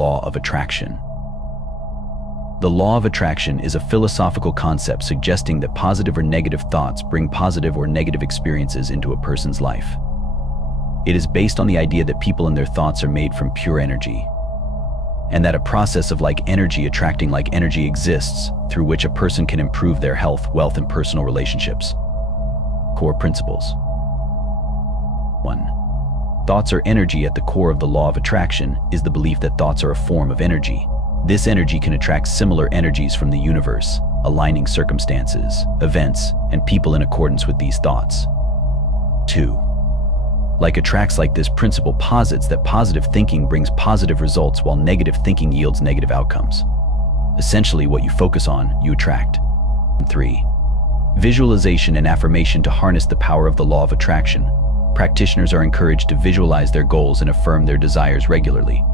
Law of attraction. The law of attraction is a philosophical concept suggesting that positive or negative thoughts bring positive or negative experiences into a person's life. It is based on the idea that people and their thoughts are made from pure energy, and that a process of like energy attracting like energy exists through which a person can improve their health, wealth, and personal relationships. Core principles. 1. Thoughts are energy. At the core of the law of attraction is the belief that thoughts are a form of energy. This energy can attract similar energies from the universe, aligning circumstances, events, and people in accordance with these thoughts. 2. Like attracts, like this principle posits that positive thinking brings positive results while negative thinking yields negative outcomes. Essentially, what you focus on, you attract. 3. Visualization and affirmation. To harness the power of the law of attraction, practitioners are encouraged to visualize their goals and affirm their desires regularly.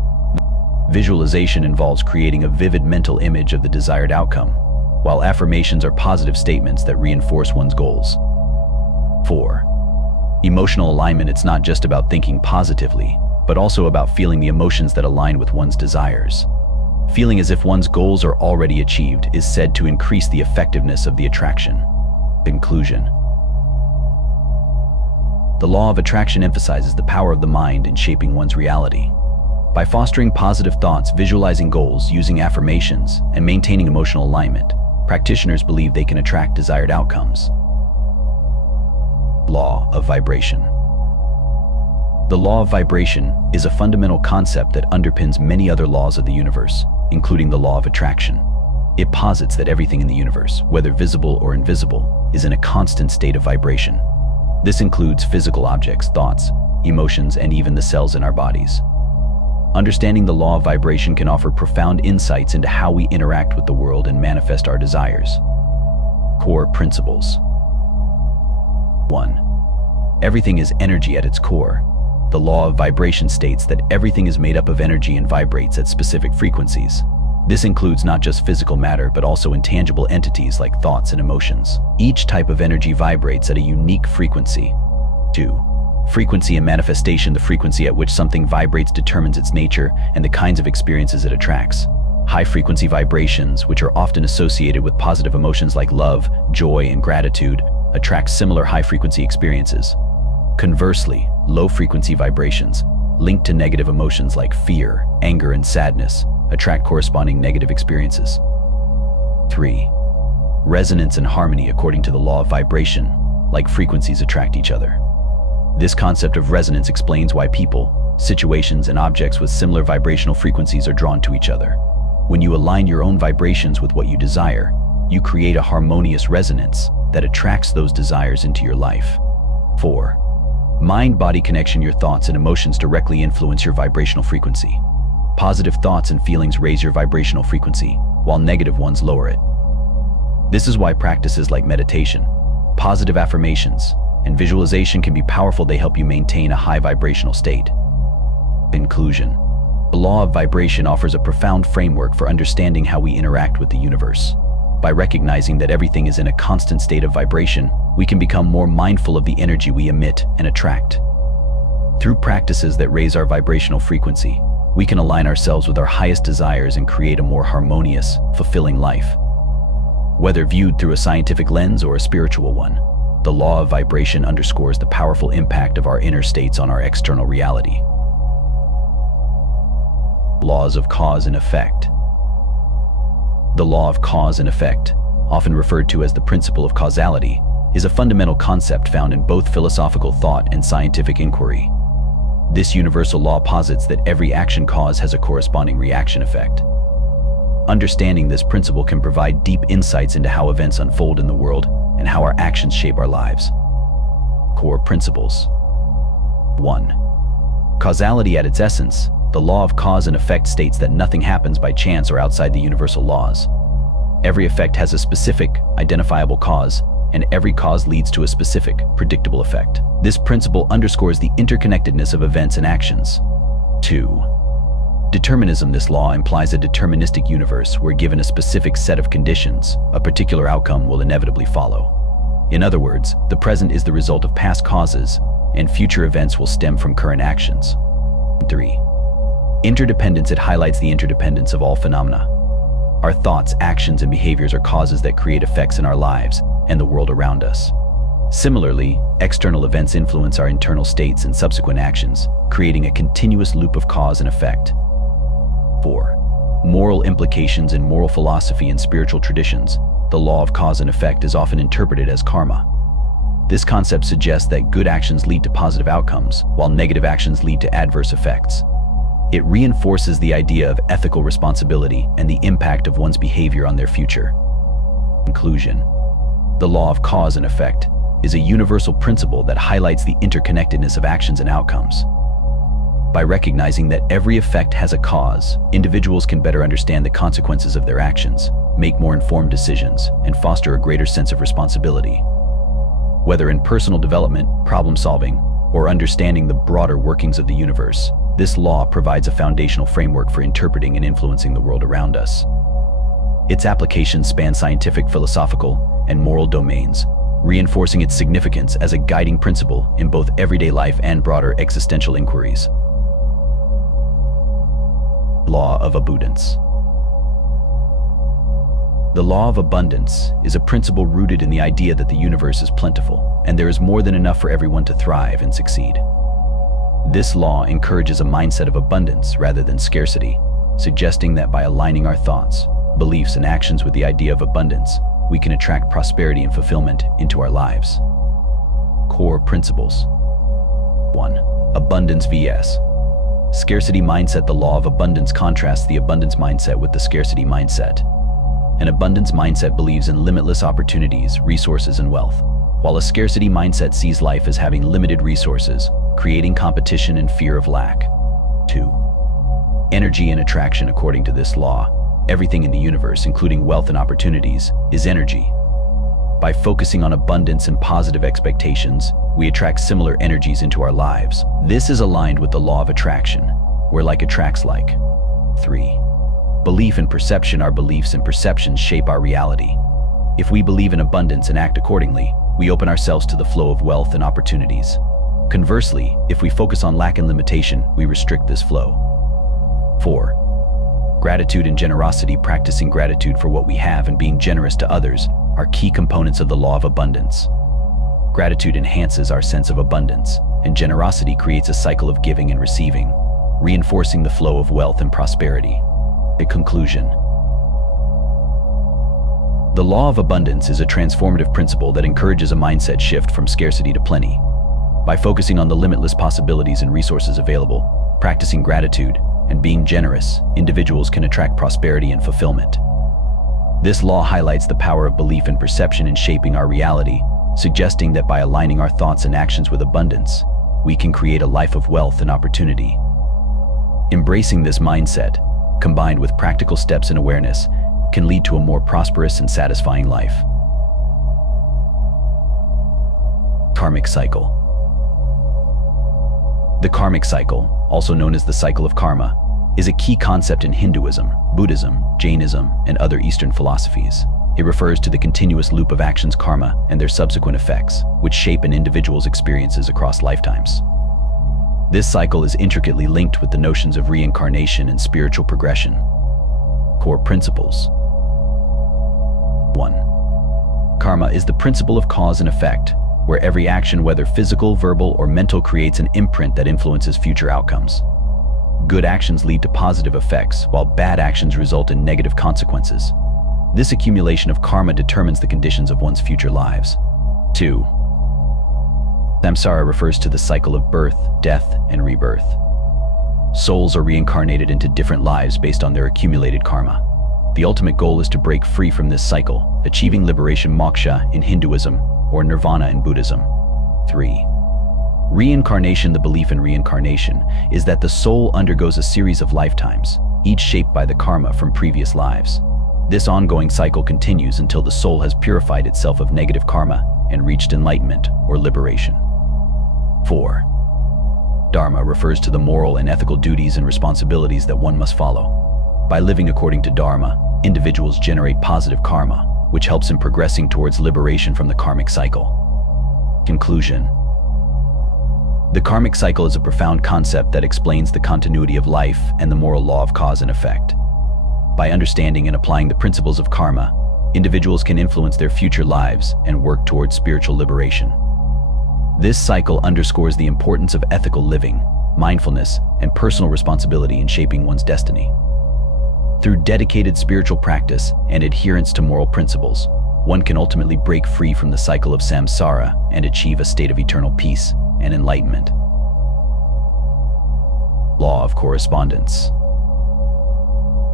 Visualization involves creating a vivid mental image of the desired outcome, while affirmations are positive statements that reinforce one's goals. 4. Emotional alignment. It's not just about thinking positively, but also about feeling the emotions that align with one's desires. Feeling as if one's goals are already achieved is said to increase the effectiveness of the attraction. Conclusion. The law of attraction emphasizes the power of the mind in shaping one's reality. By fostering positive thoughts, visualizing goals, using affirmations, and maintaining emotional alignment, practitioners believe they can attract desired outcomes. Law of vibration. The law of vibration is a fundamental concept that underpins many other laws of the universe, including the law of attraction. It posits that everything in the universe, whether visible or invisible, is in a constant state of vibration. This includes physical objects, thoughts, emotions, and even the cells in our bodies. Understanding the law of vibration can offer profound insights into how we interact with the world and manifest our desires. Core principles. 1. Everything is energy at its core. The law of vibration states that everything is made up of energy and vibrates at specific frequencies. This includes not just physical matter, but also intangible entities like thoughts and emotions. Each type of energy vibrates at a unique frequency. 2. Frequency and manifestation. The frequency at which something vibrates determines its nature and the kinds of experiences it attracts. High-frequency vibrations, which are often associated with positive emotions like love, joy, and gratitude, attract similar high-frequency experiences. Conversely, low-frequency vibrations, linked to negative emotions like fear, anger, and sadness, attract corresponding negative experiences. 3. Resonance and harmony. According to the law of vibration, like frequencies attract each other. This concept of resonance explains why people, situations, and objects with similar vibrational frequencies are drawn to each other. When you align your own vibrations with what you desire, you create a harmonious resonance that attracts those desires into your life. 4. Mind-body connection. Your thoughts and emotions directly influence your vibrational frequency. Positive thoughts and feelings raise your vibrational frequency, while negative ones lower it. This is why practices like meditation, positive affirmations, and visualization can be powerful. They help you maintain a high vibrational state. Conclusion. The law of vibration offers a profound framework for understanding how we interact with the universe. By recognizing that everything is in a constant state of vibration, we can become more mindful of the energy we emit and attract. Through practices that raise our vibrational frequency, we can align ourselves with our highest desires and create a more harmonious, fulfilling life. Whether viewed through a scientific lens or a spiritual one, the law of vibration underscores the powerful impact of our inner states on our external reality. Laws of cause and effect. The law of cause and effect, often referred to as the principle of causality, is a fundamental concept found in both philosophical thought and scientific inquiry. This universal law posits that every action cause has a corresponding reaction effect. Understanding this principle can provide deep insights into how events unfold in the world and how our actions shape our lives. Core principles. 1. Causality. At its essence, the law of cause and effect states that nothing happens by chance or outside the universal laws. Every effect has a specific, identifiable cause, and every cause leads to a specific, predictable effect. This principle underscores the interconnectedness of events and actions. 2. Determinism. This law implies a deterministic universe where, given a specific set of conditions, a particular outcome will inevitably follow. In other words, the present is the result of past causes, and future events will stem from current actions. 3. Interdependence, it highlights the interdependence of all phenomena. Our thoughts, actions, and behaviors are causes that create effects in our lives and the world around us. Similarly, external events influence our internal states and subsequent actions, creating a continuous loop of cause and effect. 4. Moral implications. In moral philosophy and spiritual traditions, the law of cause and effect is often interpreted as karma. This concept suggests that good actions lead to positive outcomes, while negative actions lead to adverse effects. It reinforces the idea of ethical responsibility and the impact of one's behavior on their future. Conclusion. The law of cause and effect is a universal principle that highlights the interconnectedness of actions and outcomes. By recognizing that every effect has a cause, individuals can better understand the consequences of their actions, make more informed decisions, and foster a greater sense of responsibility. Whether in personal development, problem solving, or understanding the broader workings of the universe, this law provides a foundational framework for interpreting and influencing the world around us. Its applications span scientific, philosophical, and moral domains, reinforcing its significance as a guiding principle in both everyday life and broader existential inquiries. Law of abundance. The law of abundance is a principle rooted in the idea that the universe is plentiful, and there is more than enough for everyone to thrive and succeed. This law encourages a mindset of abundance rather than scarcity, suggesting that by aligning our thoughts, beliefs, and actions with the idea of abundance, we can attract prosperity and fulfillment into our lives. Core principles. 1. Abundance vs. Scarcity mindset. The law of abundance contrasts the abundance mindset with the scarcity mindset. An abundance mindset believes in limitless opportunities, resources, and wealth, while a scarcity mindset sees life as having limited resources, creating competition and fear of lack. 2. Energy and attraction. According to this law, everything in the universe, including wealth and opportunities, is energy. By focusing on abundance and positive expectations, we attract similar energies into our lives. This is aligned with the law of attraction, where like attracts like. 3. Belief and perception. Our beliefs and perceptions shape our reality. If we believe in abundance and act accordingly, we open ourselves to the flow of wealth and opportunities. Conversely, if we focus on lack and limitation, we restrict this flow. 4. Gratitude and generosity. Practicing gratitude for what we have and being generous to others are key components of the law of abundance. Gratitude enhances our sense of abundance, and generosity creates a cycle of giving and receiving, reinforcing the flow of wealth and prosperity. A conclusion. The law of abundance is a transformative principle that encourages a mindset shift from scarcity to plenty. By focusing on the limitless possibilities and resources available, practicing gratitude, and being generous, individuals can attract prosperity and fulfillment. This law highlights the power of belief and perception in shaping our reality, suggesting that by aligning our thoughts and actions with abundance, we can create a life of wealth and opportunity. Embracing this mindset, combined with practical steps and awareness, can lead to a more prosperous and satisfying life. Karmic cycle. The karmic cycle, also known as the cycle of karma, is a key concept in Hinduism, Buddhism, Jainism, and other Eastern philosophies. It refers to the continuous loop of actions, karma, and their subsequent effects, which shape an individual's experiences across lifetimes. This cycle is intricately linked with the notions of reincarnation and spiritual progression. Core principles. 1. Karma is the principle of cause and effect, where every action, whether physical, verbal, or mental, creates an imprint that influences future outcomes. Good actions lead to positive effects, while bad actions result in negative consequences. This accumulation of karma determines the conditions of one's future lives. 2. Samsara refers to the cycle of birth, death, and rebirth. Souls are reincarnated into different lives based on their accumulated karma. The ultimate goal is to break free from this cycle, achieving liberation, moksha in Hinduism, or nirvana in Buddhism. 3. Reincarnation. The belief in reincarnation is that the soul undergoes a series of lifetimes, each shaped by the karma from previous lives. This ongoing cycle continues until the soul has purified itself of negative karma and reached enlightenment or liberation. 4. Dharma refers to the moral and ethical duties and responsibilities that one must follow. By living according to dharma, individuals generate positive karma, which helps in progressing towards liberation from the karmic cycle. Conclusion. The karmic cycle is a profound concept that explains the continuity of life and the moral law of cause and effect. By understanding and applying the principles of karma, individuals can influence their future lives and work towards spiritual liberation. This cycle underscores the importance of ethical living, mindfulness, and personal responsibility in shaping one's destiny. Through dedicated spiritual practice and adherence to moral principles, one can ultimately break free from the cycle of samsara and achieve a state of eternal peace and enlightenment. Law of Correspondence.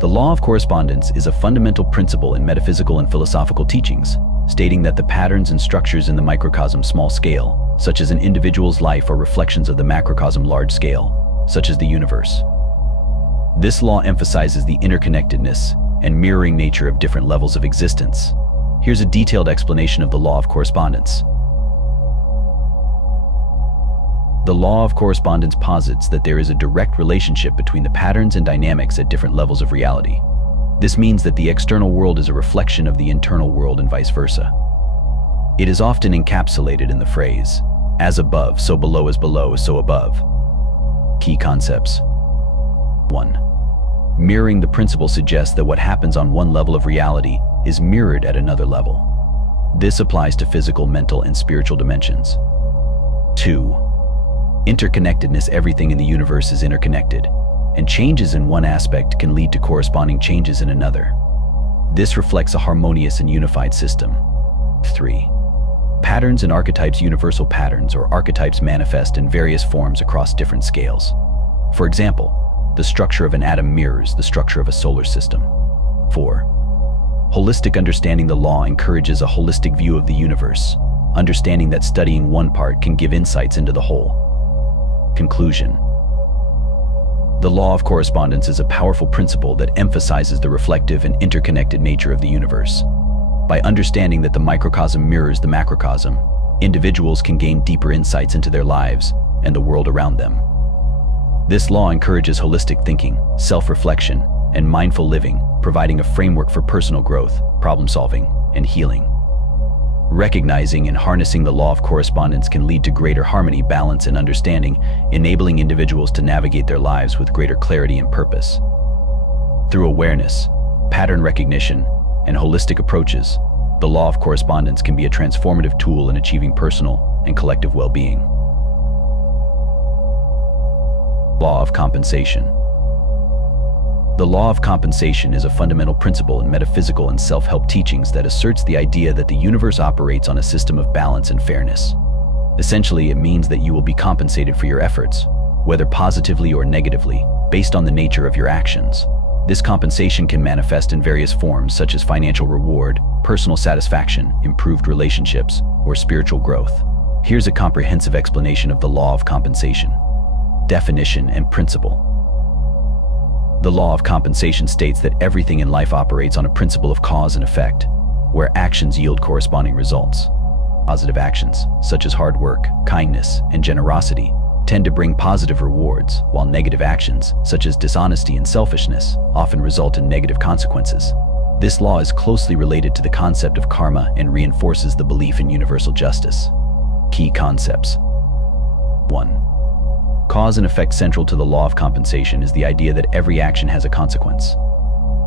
The law of correspondence is a fundamental principle in metaphysical and philosophical teachings, stating that the patterns and structures in the microcosm small scale, such as an individual's life, are reflections of the macrocosm large scale, such as the universe. This law emphasizes the interconnectedness and mirroring nature of different levels of existence. Here's a detailed explanation of the law of correspondence. The law of correspondence posits that there is a direct relationship between the patterns and dynamics at different levels of reality. This means that the external world is a reflection of the internal world and vice versa. It is often encapsulated in the phrase, "As above, so below, so above." Key concepts. 1. Mirroring the principle suggests that what happens on one level of reality is mirrored at another level. This applies to physical, mental, and spiritual dimensions. 2. Interconnectedness. Everything in the universe is interconnected, and changes in one aspect can lead to corresponding changes in another. This reflects a harmonious and unified system. 3. Patterns and archetypes. Universal patterns or archetypes manifest in various forms across different scales. For example, the structure of an atom mirrors the structure of a solar system. 4. Holistic understanding. The law encourages a holistic view of the universe, understanding that studying one part can give insights into the whole. Conclusion. The law of correspondence is a powerful principle that emphasizes the reflective and interconnected nature of the universe. By understanding that the microcosm mirrors the macrocosm, individuals can gain deeper insights into their lives and the world around them. This law encourages holistic thinking, self-reflection, and mindful living, providing a framework for personal growth, problem-solving, and healing. Recognizing and harnessing the law of correspondence can lead to greater harmony, balance, and understanding, enabling individuals to navigate their lives with greater clarity and purpose. Through awareness, pattern recognition, and holistic approaches, the law of correspondence can be a transformative tool in achieving personal and collective well-being. Law of compensation. The law of compensation is a fundamental principle in metaphysical and self-help teachings that asserts the idea that the universe operates on a system of balance and fairness. Essentially, it means that you will be compensated for your efforts, whether positively or negatively, based on the nature of your actions. This compensation can manifest in various forms such as financial reward, personal satisfaction, improved relationships, or spiritual growth. Here's a comprehensive explanation of the law of compensation. Definition and principle. The law of compensation states that everything in life operates on a principle of cause and effect, where actions yield corresponding results. Positive actions, such as hard work, kindness, and generosity, tend to bring positive rewards, while negative actions, such as dishonesty and selfishness, often result in negative consequences. This law is closely related to the concept of karma and reinforces the belief in universal justice. Key concepts. 1. Cause and effect. Central to the law of compensation is the idea that every action has a consequence.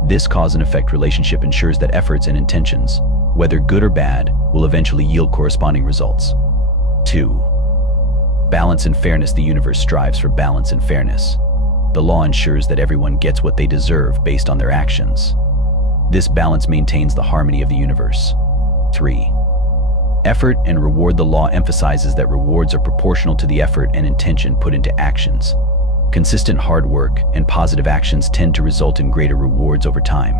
This cause and effect relationship ensures that efforts and intentions, whether good or bad, will eventually yield corresponding results. 2. Balance and fairness. The universe strives for balance and fairness. The law ensures that everyone gets what they deserve based on their actions. This balance maintains the harmony of the universe. 3. Effort and reward. The law emphasizes that rewards are proportional to the effort and intention put into actions. Consistent hard work and positive actions tend to result in greater rewards over time.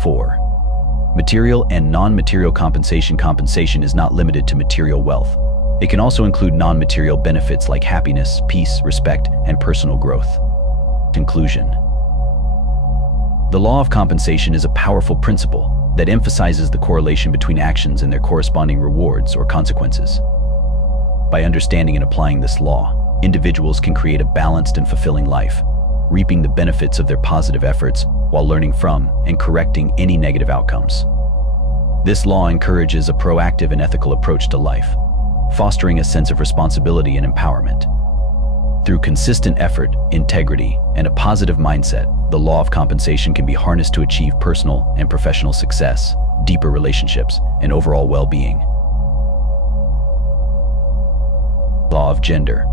4. Material and non-material compensation. Compensation is not limited to material wealth. It can also include non-material benefits like happiness, peace, respect, and personal growth. Conclusion. The law of compensation is a powerful principle that emphasizes the correlation between actions and their corresponding rewards or consequences. By understanding and applying this law, individuals can create a balanced and fulfilling life, reaping the benefits of their positive efforts while learning from and correcting any negative outcomes. This law encourages a proactive and ethical approach to life, fostering a sense of responsibility and empowerment. Through consistent effort, integrity, and a positive mindset, the law of compensation can be harnessed to achieve personal and professional success, deeper relationships, and overall well-being. Law of gender.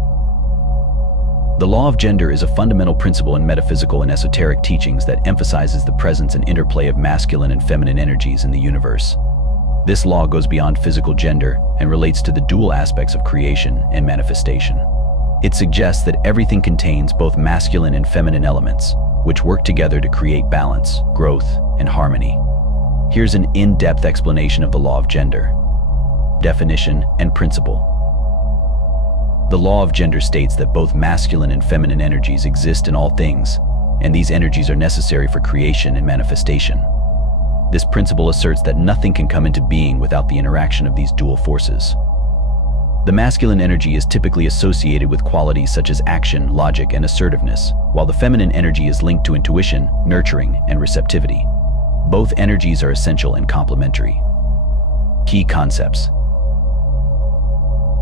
The law of gender is a fundamental principle in metaphysical and esoteric teachings that emphasizes the presence and interplay of masculine and feminine energies in the universe. This law goes beyond physical gender and relates to the dual aspects of creation and manifestation. It suggests that everything contains both masculine and feminine elements, which work together to create balance, growth, and harmony. Here's an in-depth explanation of the law of gender. Definition and principle. The law of gender states that both masculine and feminine energies exist in all things, and these energies are necessary for creation and manifestation. This principle asserts that nothing can come into being without the interaction of these dual forces. The masculine energy is typically associated with qualities such as action, logic, and assertiveness, while the feminine energy is linked to intuition, nurturing, and receptivity. Both energies are essential and complementary. Key concepts.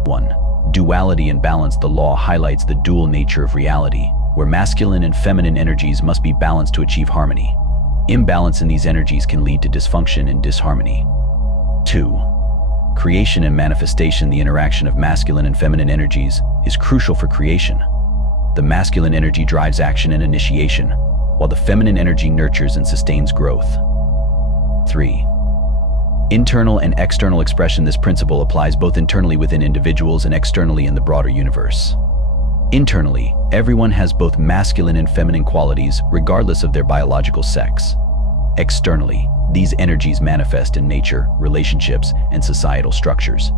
1. Duality and balance. The law highlights the dual nature of reality, where masculine and feminine energies must be balanced to achieve harmony. Imbalance in these energies can lead to dysfunction and disharmony. 2. Creation and manifestation. The interaction of masculine and feminine energies is crucial for creation. The masculine energy drives action and initiation, while the feminine energy nurtures and sustains growth. 3. Internal and external expression. This principle applies both internally within individuals and externally in the broader universe. Internally, everyone has both masculine and feminine qualities regardless of their biological sex. Externally, these energies manifest in nature, relationships, and societal structures.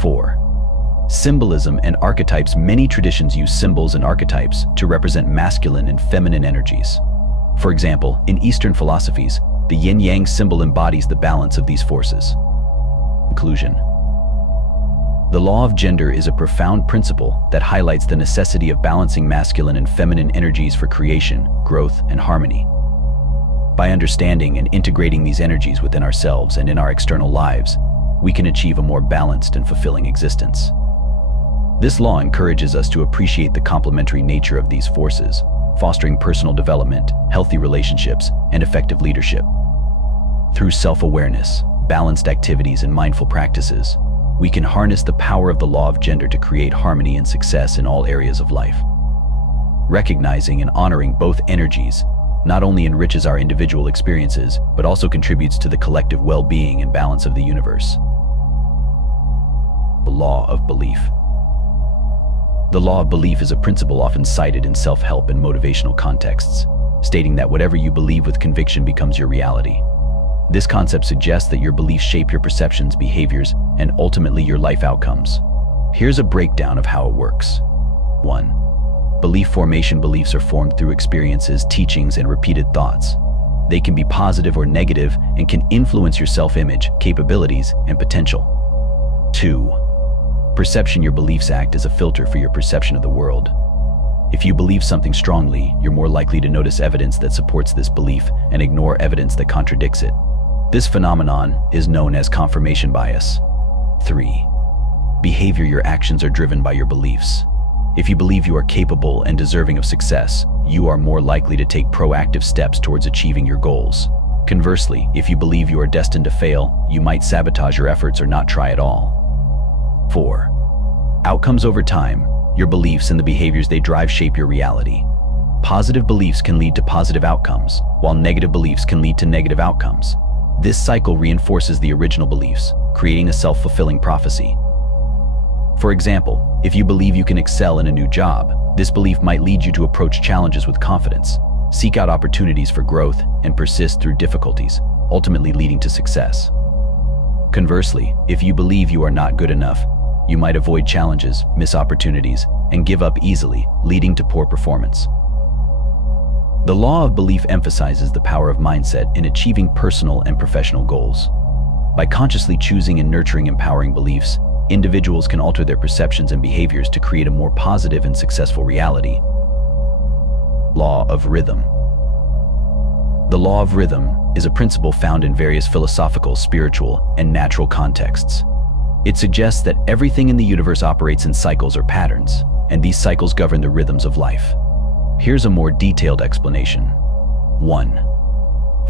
4. Symbolism and archetypes. Many traditions use symbols and archetypes to represent masculine and feminine energies. For example, in Eastern philosophies, the yin-yang symbol embodies the balance of these forces. Conclusion. The law of gender is a profound principle that highlights the necessity of balancing masculine and feminine energies for creation, growth, and harmony. By understanding and integrating these energies within ourselves and in our external lives, we can achieve a more balanced and fulfilling existence. This law encourages us to appreciate the complementary nature of these forces, fostering personal development, healthy relationships, and effective leadership. Through self-awareness, balanced activities, and mindful practices, we can harness the power of the law of gender to create harmony and success in all areas of life. Recognizing and honoring both energies not only enriches our individual experiences, but also contributes to the collective well-being and balance of the universe. The law of belief. The law of belief is a principle often cited in self-help and motivational contexts, stating that whatever you believe with conviction becomes your reality. This concept suggests that your beliefs shape your perceptions, behaviors, and ultimately your life outcomes. Here's a breakdown of how it works. 1. Belief formation. Beliefs are formed through experiences, teachings, and repeated thoughts. They can be positive or negative and can influence your self-image, capabilities, and potential. 2. Perception. Your beliefs act as a filter for your perception of the world. If you believe something strongly, you're more likely to notice evidence that supports this belief and ignore evidence that contradicts it. This phenomenon is known as confirmation bias. 3. Behavior. Your actions are driven by your beliefs. If you believe you are capable and deserving of success, you are more likely to take proactive steps towards achieving your goals. Conversely, if you believe you are destined to fail, you might sabotage your efforts or not try at all. 4. Outcomes. Over time, your beliefs and the behaviors they drive shape your reality. Positive beliefs can lead to positive outcomes, while negative beliefs can lead to negative outcomes. This cycle reinforces the original beliefs, creating a self-fulfilling prophecy. For example, if you believe you can excel in a new job, this belief might lead you to approach challenges with confidence, seek out opportunities for growth, and persist through difficulties, ultimately leading to success. Conversely, if you believe you are not good enough, you might avoid challenges, miss opportunities, and give up easily, leading to poor performance. The law of belief emphasizes the power of mindset in achieving personal and professional goals. By consciously choosing and nurturing empowering beliefs, individuals can alter their perceptions and behaviors to create a more positive and successful reality. Law of rhythm. The law of rhythm is a principle found in various philosophical, spiritual, and natural contexts. It suggests that everything in the universe operates in cycles or patterns, and these cycles govern the rhythms of life. Here's a more detailed explanation. 1.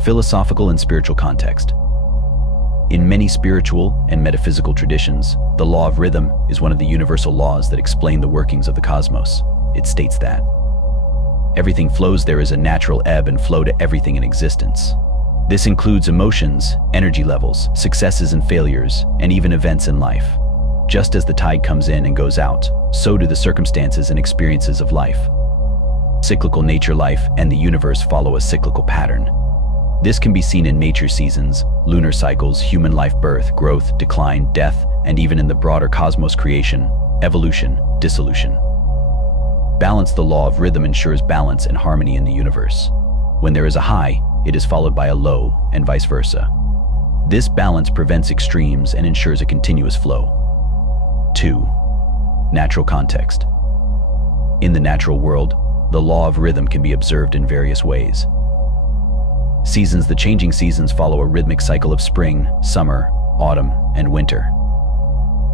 Philosophical and spiritual context. In many spiritual and metaphysical traditions, the law of rhythm is one of the universal laws that explain the workings of the cosmos. It states that everything flows. There is a natural ebb and flow to everything in existence. This includes emotions, energy levels, successes and failures, and even events in life. Just as the tide comes in and goes out, so do the circumstances and experiences of life. Cyclical nature. Life and the universe follow a cyclical pattern. This can be seen in nature seasons, lunar cycles, human life, birth, growth, decline, death, and even in the broader cosmos: creation, evolution, dissolution. Balance. The law of rhythm ensures balance and harmony in the universe. When there is a high, it is followed by a low, and vice versa. This balance prevents extremes and ensures a continuous flow. 2. Natural context. In the natural world, the law of rhythm can be observed in various ways. Seasons. The changing seasons follow a rhythmic cycle of spring, summer, autumn, and winter.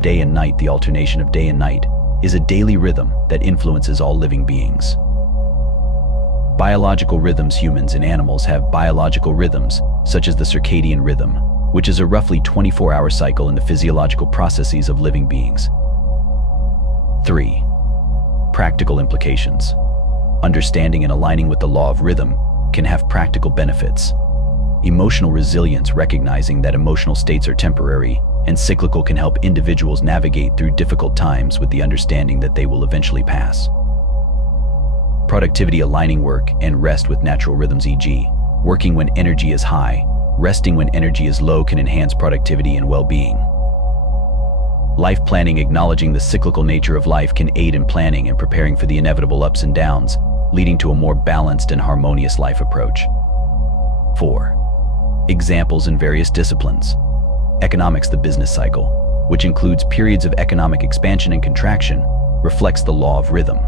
Day and night. The alternation of day and night is a daily rhythm that influences all living beings. Biological rhythms. Humans and animals have biological rhythms, such as the circadian rhythm, which is a roughly 24-hour cycle in the physiological processes of living beings. 3. Practical implications. Understanding and aligning with the law of rhythm can have practical benefits. Emotional resilience. Recognizing that emotional states are temporary and cyclical can help individuals navigate through difficult times with the understanding that they will eventually pass. Productivity. Aligning work and rest with natural rhythms, e.g., working when energy is high, resting when energy is low, can enhance productivity and well-being. Life planning. Acknowledging the cyclical nature of life can aid in planning and preparing for the inevitable ups and downs, leading to a more balanced and harmonious life approach. 4. Examples in various disciplines. Economics. The business cycle, which includes periods of economic expansion and contraction, reflects the law of rhythm.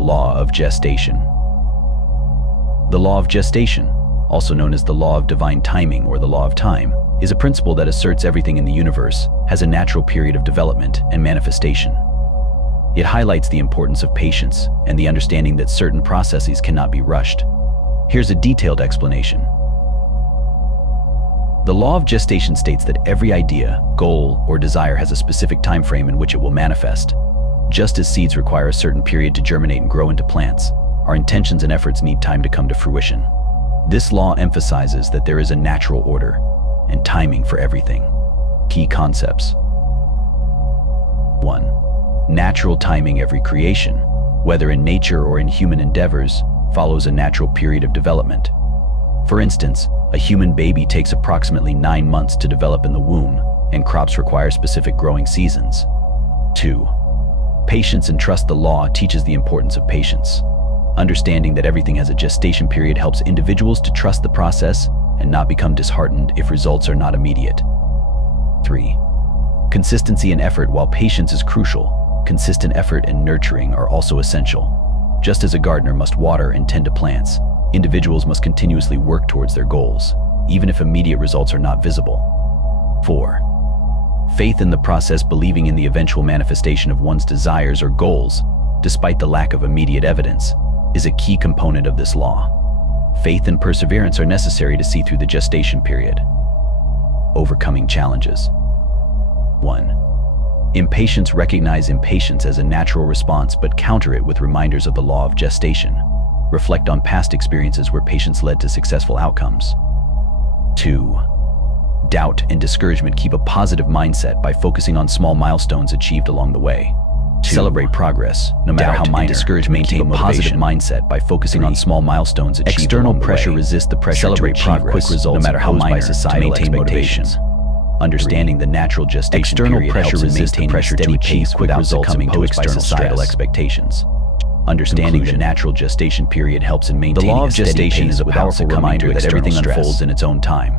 Law of gestation. The law of gestation, also known as the law of divine timing or the law of time, is a principle that asserts everything in the universe has a natural period of development and manifestation. It highlights the importance of patience and the understanding that certain processes cannot be rushed. Here's a detailed explanation. The law of gestation states that every idea, goal, or desire has a specific time frame in which it will manifest. Just as seeds require a certain period to germinate and grow into plants, our intentions and efforts need time to come to fruition. This law emphasizes that there is a natural order and timing for everything. Key concepts. 1. Natural timing. Every creation, whether in nature or in human endeavors, follows a natural period of development. For instance, a human baby takes approximately 9 months to develop in the womb, and crops require specific growing seasons. 2. Patience and trust. The law teaches the importance of patience. Understanding that everything has a gestation period helps individuals to trust the process and not become disheartened if results are not immediate. 3. Consistency and effort. While patience is crucial, consistent effort and nurturing are also essential. Just as a gardener must water and tend to plants, individuals must continuously work towards their goals, even if immediate results are not visible. 4. Faith in the process. Believing in the eventual manifestation of one's desires or goals, despite the lack of immediate evidence, is a key component of this law. Faith and perseverance are necessary to see through the gestation period. Overcoming challenges. 1. Impatience. Recognize impatience as a natural response, but counter it with reminders of the law of gestation. Reflect on past experiences where patience led to successful outcomes. 2. Doubt and discouragement. Keep a positive mindset by focusing on small milestones achieved along the way. 2. Celebrate progress, no matter how minor. Discouragement. Maintain a positive mindset by focusing on small milestones achieved External pressure. Resist the pressure. Celebrate to achieve quick results, no matter how minor, by societal to maintain motivation. Understanding the natural gestation external period pressure. Resist the pressure to achieve quick results imposed by societal expectations. Understanding the natural gestation period helps in maintaining the law of gestation is a powerful reminder that everything unfolds in its own time.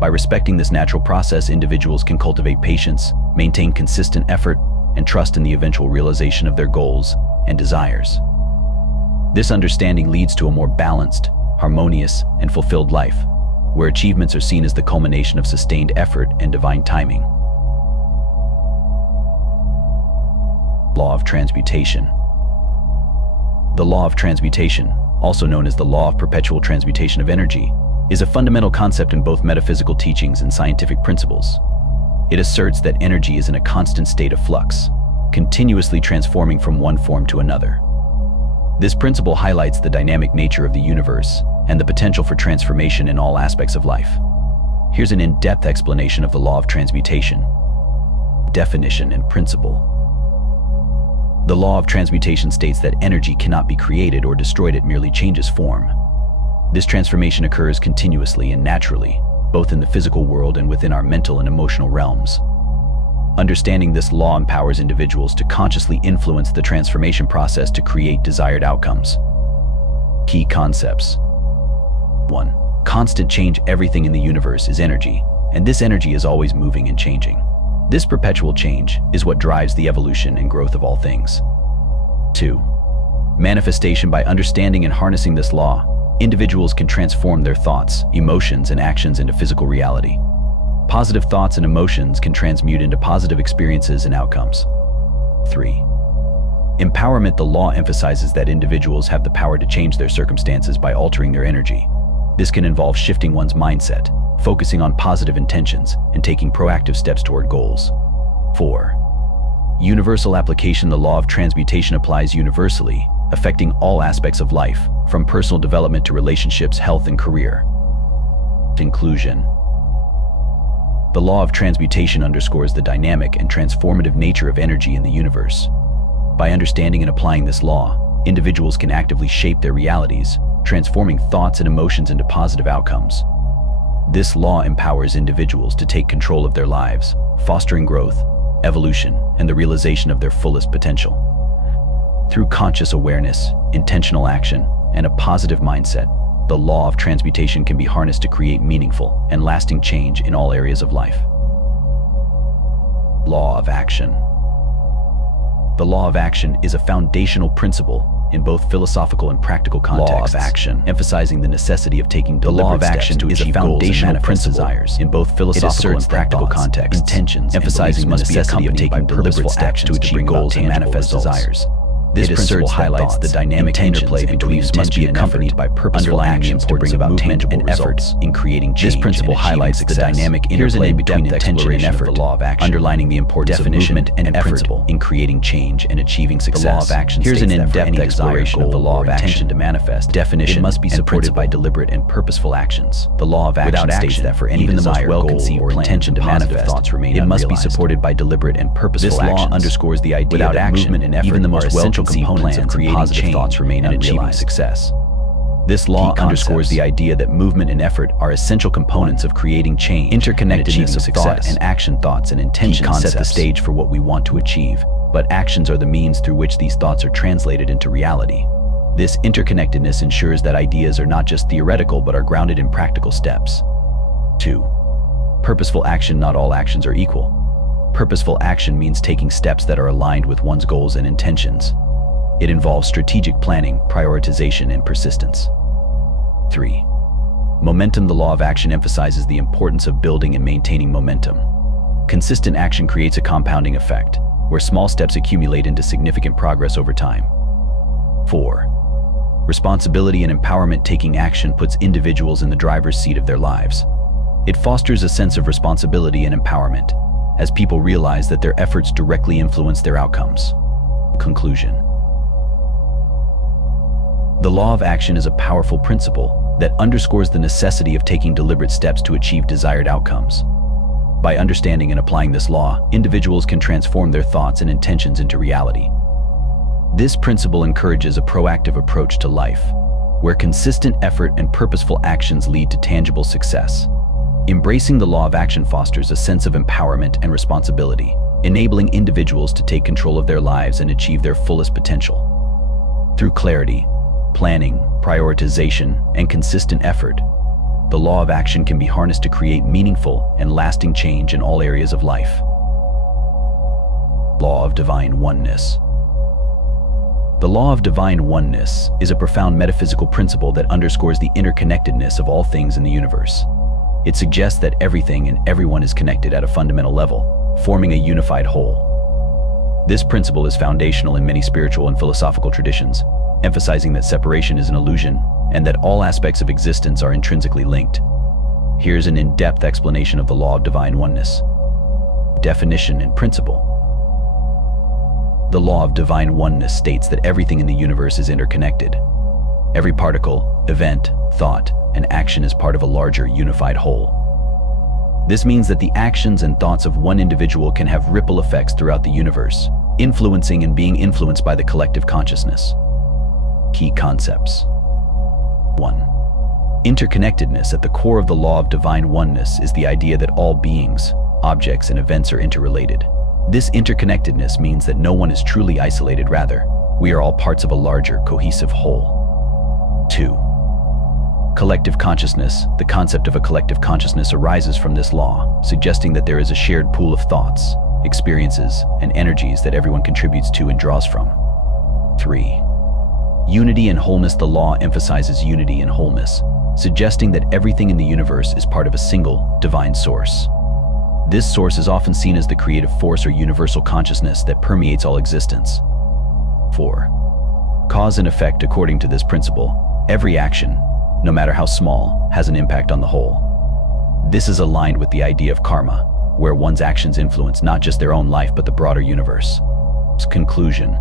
By respecting this natural process, individuals can cultivate patience, maintain consistent effort, and trust in the eventual realization of their goals and desires. This understanding leads to a more balanced, harmonious, and fulfilled life, where achievements are seen as the culmination of sustained effort and divine timing. Law of transmutation. The law of transmutation, also known as the law of perpetual transmutation of energy, is a fundamental concept in both metaphysical teachings and scientific principles. It asserts that energy is in a constant state of flux, continuously transforming from one form to another. This principle highlights the dynamic nature of the universe and the potential for transformation in all aspects of life. Here's an in-depth explanation of the law of transmutation. Definition and principle. The law of transmutation states that energy cannot be created or destroyed, it merely changes form. This transformation occurs continuously and naturally, both in the physical world and within our mental and emotional realms. Understanding this law empowers individuals to consciously influence the transformation process to create desired outcomes. Key concepts. 1. Constant change. Everything in the universe is energy, and this energy is always moving and changing. This perpetual change is what drives the evolution and growth of all things. 2. Manifestation. By understanding and harnessing this law, individuals can transform their thoughts, emotions, and actions into physical reality. Positive thoughts and emotions can transmute into positive experiences and outcomes. 3. Empowerment. The law emphasizes that individuals have the power to change their circumstances by altering their energy. This can involve shifting one's mindset, focusing on positive intentions, and taking proactive steps toward goals. 4. Universal application. The law of transmutation applies universally, affecting all aspects of life, from personal development to relationships, health, and career. Inclusion. The law of transmutation underscores the dynamic and transformative nature of energy in the universe. By understanding and applying this law, individuals can actively shape their realities, transforming thoughts and emotions into positive outcomes. This law empowers individuals to take control of their lives, fostering growth, evolution, and the realization of their fullest potential. Through conscious awareness, intentional action, and a positive mindset, the law of transmutation can be harnessed to create meaningful and lasting change in all areas of life. Law of action. The law of action is a foundational principle in both philosophical and practical contexts. Law of action, emphasizing the necessity of taking deliberate steps to achieve goals and manifest desires. In both philosophical and practical contexts, intentions, emphasizing the necessity of taking deliberate steps to achieve goals and manifest desires. This principle highlights the dynamic interplay between beliefs must be accompanied by purposeful actions to bring about tangible results in creating change. This principle highlights the dynamic interplay between intention and effort, underlining the importance of movement and effort in creating change and achieving success. The law of action. Here's an in-depth exploration of the law of action to manifest. Definition. It must be supported by deliberate and purposeful actions. The law of action states that for any desired goal or intention to manifest, thoughts remain it must be supported by deliberate and purposeful actions. This law underscores the idea that movement and effort, even the most essential components of creating positive thoughts remain and achieving success. This law underscores the idea that movement and effort are essential components of creating change. Interconnectedness of thought and action. Thoughts and intentions set the stage for what we want to achieve, but actions are the means through which these thoughts are translated into reality. This interconnectedness ensures that ideas are not just theoretical but are grounded in practical steps. 2. Purposeful action. Not all actions are equal. Purposeful action means taking steps that are aligned with one's goals and intentions. It involves strategic planning, prioritization, and persistence. 3. Momentum. The law of action emphasizes the importance of building and maintaining momentum. Consistent action creates a compounding effect, where small steps accumulate into significant progress over time. 4. Responsibility and empowerment. Taking action puts individuals in the driver's seat of their lives. It fosters a sense of responsibility and empowerment, as people realize that their efforts directly influence their outcomes. Conclusion. The law of action is a powerful principle that underscores the necessity of taking deliberate steps to achieve desired outcomes. By understanding and applying this law, individuals can transform their thoughts and intentions into reality. This principle encourages a proactive approach to life, where consistent effort and purposeful actions lead to tangible success. Embracing the law of action fosters a sense of empowerment and responsibility, enabling individuals to take control of their lives and achieve their fullest potential. Through clarity, planning, prioritization, and consistent effort, the law of action can be harnessed to create meaningful and lasting change in all areas of life. Law of divine oneness. The law of divine oneness is a profound metaphysical principle that underscores the interconnectedness of all things in the universe. It suggests that everything and everyone is connected at a fundamental level, forming a unified whole. This principle is foundational in many spiritual and philosophical traditions, emphasizing that separation is an illusion and that all aspects of existence are intrinsically linked. Here's an in-depth explanation of the law of divine oneness. Definition and principle. The law of divine oneness states that everything in the universe is interconnected. Every particle, event, thought, and action is part of a larger, unified whole. This means that the actions and thoughts of one individual can have ripple effects throughout the universe, influencing and being influenced by the collective consciousness. Key concepts. 1. Interconnectedness. At the core of the law of divine oneness is the idea that all beings, objects, and events are interrelated. This interconnectedness means that no one is truly isolated. Rather, we are all parts of a larger, cohesive whole. 2. Collective consciousness. The concept of a collective consciousness arises from this law, suggesting that there is a shared pool of thoughts, experiences, and energies that everyone contributes to and draws from. 3. Unity and wholeness. The law emphasizes unity and wholeness, suggesting that everything in the universe is part of a single, divine source. This source is often seen as the creative force or universal consciousness that permeates all existence. 4. Cause and effect. According to this principle, every action, no matter how small, has an impact on the whole. This is aligned with the idea of karma, where one's actions influence not just their own life but the broader universe. Conclusion.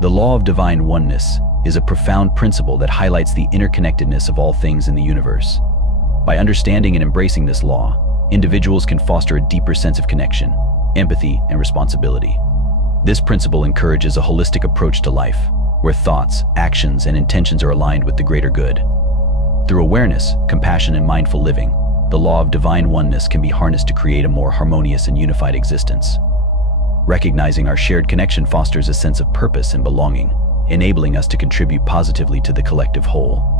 The law of divine oneness is a profound principle that highlights the interconnectedness of all things in the universe. By understanding and embracing this law, individuals can foster a deeper sense of connection, empathy, and responsibility. This principle encourages a holistic approach to life, where thoughts, actions, and intentions are aligned with the greater good. Through awareness, compassion, and mindful living, the law of divine oneness can be harnessed to create a more harmonious and unified existence. Recognizing our shared connection fosters a sense of purpose and belonging, enabling us to contribute positively to the collective whole.